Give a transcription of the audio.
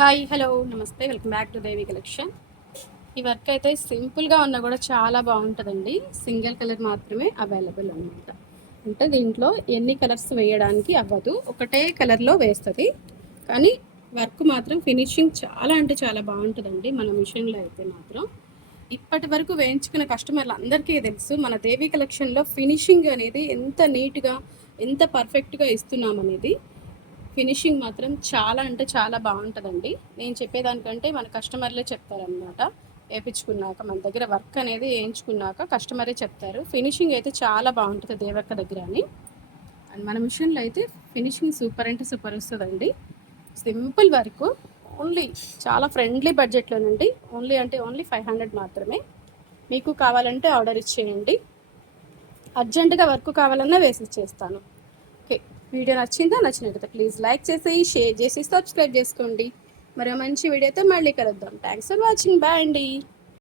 Hi hello నమస్తే welcome back to Devi collection. ఈ work అయితే సింపుల్గా ఉన్నా కూడా చాలా బాగుంటుందండి. సింగిల్ కలర్ మాత్రమే అవైలబుల్ అనమాట. అంటే దీంట్లో ఎన్ని కలర్స్ వేయడానికి అవ్వదు, ఒకటే కలర్లో వేస్తుంది. కానీ వర్క్ మాత్రం ఫినిషింగ్ చాలా అంటే చాలా బాగుంటుందండి. మన మిషన్లో అయితే మాత్రం ఇప్పటి వరకు వేయించుకున్న కస్టమర్లు అందరికీ తెలుసు మన దేవి కలెక్షన్లో ఫినిషింగ్ అనేది ఎంత నీట్గా ఎంత పర్ఫెక్ట్గా ఇస్తున్నామనేది. ఫినిషింగ్ మాత్రం చాలా అంటే చాలా బాగుంటుందండి. నేను చెప్పేదానికంటే మన కస్టమర్లే చెప్తారనమాట. వేయించుకున్నాక మన దగ్గర వర్క్ అనేది వేయించుకున్నాక కస్టమరే చెప్తారు ఫినిషింగ్ అయితే చాలా బాగుంటుంది దేవక్క దగ్గర అని. అండ్ మన మిషన్లో అయితే ఫినిషింగ్ సూపర్ అంటే సూపర్ వస్తుందండి. సింపుల్ వర్క్, ఓన్లీ చాలా ఫ్రెండ్లీ బడ్జెట్లోనండి. ఓన్లీ అంటే ఓన్లీ 500 మాత్రమే. మీకు కావాలంటే ఆర్డర్ ఇచ్చేయండి. అర్జెంటుగా వర్క్ కావాలన్నా వేసి ఇచ్చేస్తాను. ఓకే, వీడియో నచ్చిందా? నచ్చినట్లయితే ప్లీజ్ లైక్ చేసి షేర్ చేసి సబ్స్క్రైబ్ చేసుకోండి. మరో మంచి వీడియోతో మళ్ళీ కలుద్దాం. Thanks for watching. బాయ్ అండి.